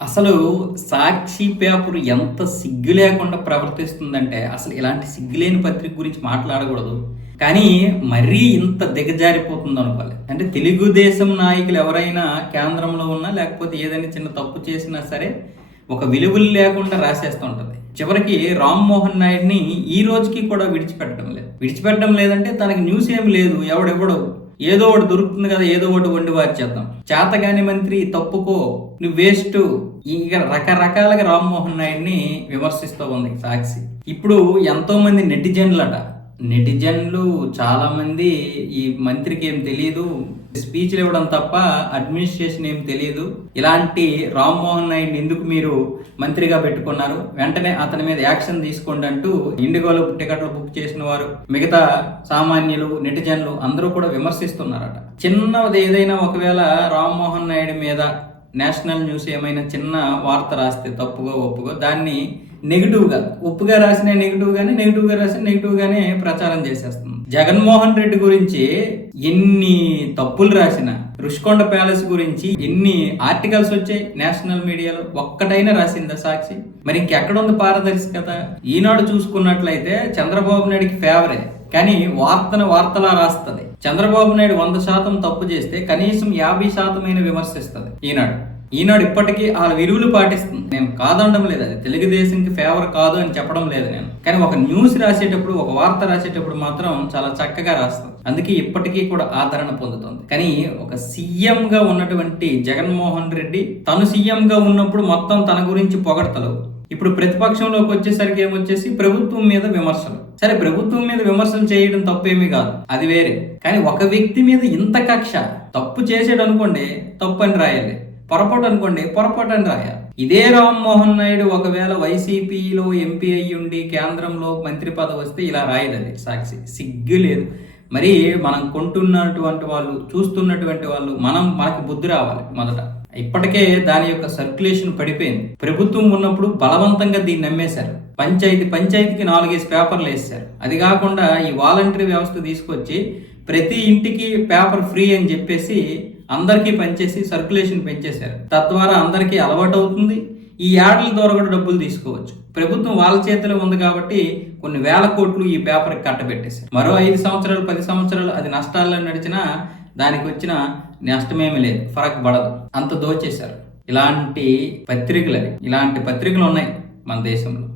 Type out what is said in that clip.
అసలు సాక్షి పేపర్ ఎంత సిగ్గు లేకుండా ప్రవర్తిస్తుందంటే అసలు ఇలాంటి సిగ్గులేని పత్రిక గురించి మాట్లాడకూడదు. కానీ మరీ ఇంత దిగజారిపోతుంది అనుకోవాలి. అంటే తెలుగుదేశం నాయకులు ఎవరైనా కేంద్రంలో ఉన్నా లేకపోతే ఏదైనా చిన్న తప్పు చేసినా సరే ఒక విలువలు లేకుండా రాసేస్తుంటది చివరికి రామ్మోహన్ నాయుడిని ఈ రోజుకి కూడా విడిచిపెట్టడం లేదు. విడిచిపెట్టడం లేదంటే తనకి న్యూస్ ఏం లేదు ఎవడెవడో ఏదో ఒకటి దొరుకుతుంది కదా ఏదో ఒకటి వండి వార్చేద్దాం చేతగాని మంత్రి తప్పుకో. నువ్వు వేస్ట్ ఇంకా రకరకాలుగా రామ్మోహన్ నాయుడిని విమర్శిస్తూ ఉంది సాక్షి. ఇప్పుడు ఎంతో మంది నెటిజన్లట నెటిజన్లు చాలామంది ఈ మంత్రికి ఏం తెలియదు స్పీచ్లు ఇవ్వడం తప్ప అడ్మినిస్ట్రేషన్ ఏం తెలియదు ఇలాంటి రామ్మోహన్ నాయుడు ఎందుకు మీరు మంత్రిగా పెట్టుకున్నారు? వెంటనే అతని మీద యాక్షన్ తీసుకోండి అంటూ ఇండిగోలో టికెట్లు బుక్ చేసిన వారు మిగతా సామాన్యులు నెటిజన్లు అందరూ కూడా విమర్శిస్తున్నారట. చిన్నది ఏదైనా ఒకవేళ రామ్మోహన్ నాయుడు మీద నేషనల్ న్యూస్ ఏమైనా చిన్న వార్త రాస్తే తప్పుగా ఒప్పుగా దాన్ని నెగిటివ్గా ఒప్పుగా రాసిన నెగిటివ్గానే నెగిటివ్గా రాసిన నెగిటివ్గానే ప్రచారం చేసేస్తుంది. జగన్మోహన్ రెడ్డి గురించి ఎన్ని తప్పులు రాసిన రుషికొండ ప్యాలెస్ గురించి ఎన్ని ఆర్టికల్స్ వచ్చాయి నేషనల్ మీడియాలో ఒక్కటైనా రాసిందా సాక్షి? మరి ఇంకెక్కడ ఉంది పారదర్శకత? ఈనాడు చూసుకున్నట్లయితే చంద్రబాబు నాయుడికి ఫేవరే కానీ వార్తను వార్తలా రాస్తుంది. చంద్రబాబు నాయుడు వంద శాతం తప్పు చేస్తే కనీసం యాభై శాతమైన విమర్శిస్తుంది ఈనాడు. ఈనాడు ఇప్పటికీ ఆ విలువలు పాటిస్తుంది. నేను కాదనడం లేదు. అది తెలుగుదేశంకి ఫేవర్ కాదు అని చెప్పడం లేదు నేను. కానీ ఒక న్యూస్ రాసేటప్పుడు ఒక వార్త రాసేటప్పుడు మాత్రం చాలా చక్కగా రాస్తుంది అందుకే ఇప్పటికీ కూడా ఆదరణ పొందుతుంది. కానీ ఒక సీఎం గా ఉన్నటువంటి జగన్మోహన్ రెడ్డి తను సీఎం గా ఉన్నప్పుడు మొత్తం తన గురించి పొగడతలు. ఇప్పుడు ప్రతిపక్షంలోకి వచ్చేసరికి ఏమొచ్చేసి ప్రభుత్వం మీద విమర్శలు. సరే ప్రభుత్వం మీద విమర్శలు చేయడం తప్పేమీ కాదు. అది వేరే. కానీ ఒక వ్యక్తి మీద ఇంత కక్ష తప్పు చేసాడు అనుకోండి తప్పు అని రాయాలి. పొరపాటు అనుకోండి పొరపాటు అని రాయాలి ఇదే రామ్మోహన్ నాయుడు ఒకవేళ వైసీపీలో ఎంపీ అయ్యి ఉండి కేంద్రంలో మంత్రి పదవి వస్తే ఇలా రాయదు అది సాక్షి. సిగ్గు లేదు. మరి మనం కొంటున్నటువంటి వాళ్ళు చూస్తున్నటువంటి వాళ్ళు మనం మనకు బుద్ధి రావాలి మొదట. ఇప్పటికే దాని యొక్క సర్క్యులేషన్ పడిపోయింది. ప్రభుత్వం ఉన్నప్పుడు బలవంతంగా దీన్ని నమ్మేశారు. పంచాయతీ పంచాయతీకి నాలుగేసి పేపర్లు వేస్తారు అది కాకుండా ఈ వాలంటరీ వ్యవస్థ తీసుకొచ్చి ప్రతి ఇంటికి పేపర్ ఫ్రీ అని చెప్పేసి అందరికీ పంచేసి సర్క్యులేషన్ పెంచేశారు. తద్వారా అందరికీ అలవాటు అవుతుంది. ఈ యాడ్ల ద్వారా కూడా డబ్బులు తీసుకోవచ్చు. ప్రభుత్వం వాళ్ళ చేతిలో ఉంది కాబట్టి కొన్ని వేల కోట్లు ఈ పేపర్కి కట్టబెట్టేశారు. మరో ఐదు సంవత్సరాలు పది సంవత్సరాలు అది నష్టాల్లో నడిచినా దానికి వచ్చిన నష్టమేమి లేదు. ఫరక్ పడదు. అంత దోచేశారు. ఇలాంటి పత్రికలు అవి. ఇలాంటి పత్రికలు ఉన్నాయి మన దేశంలో.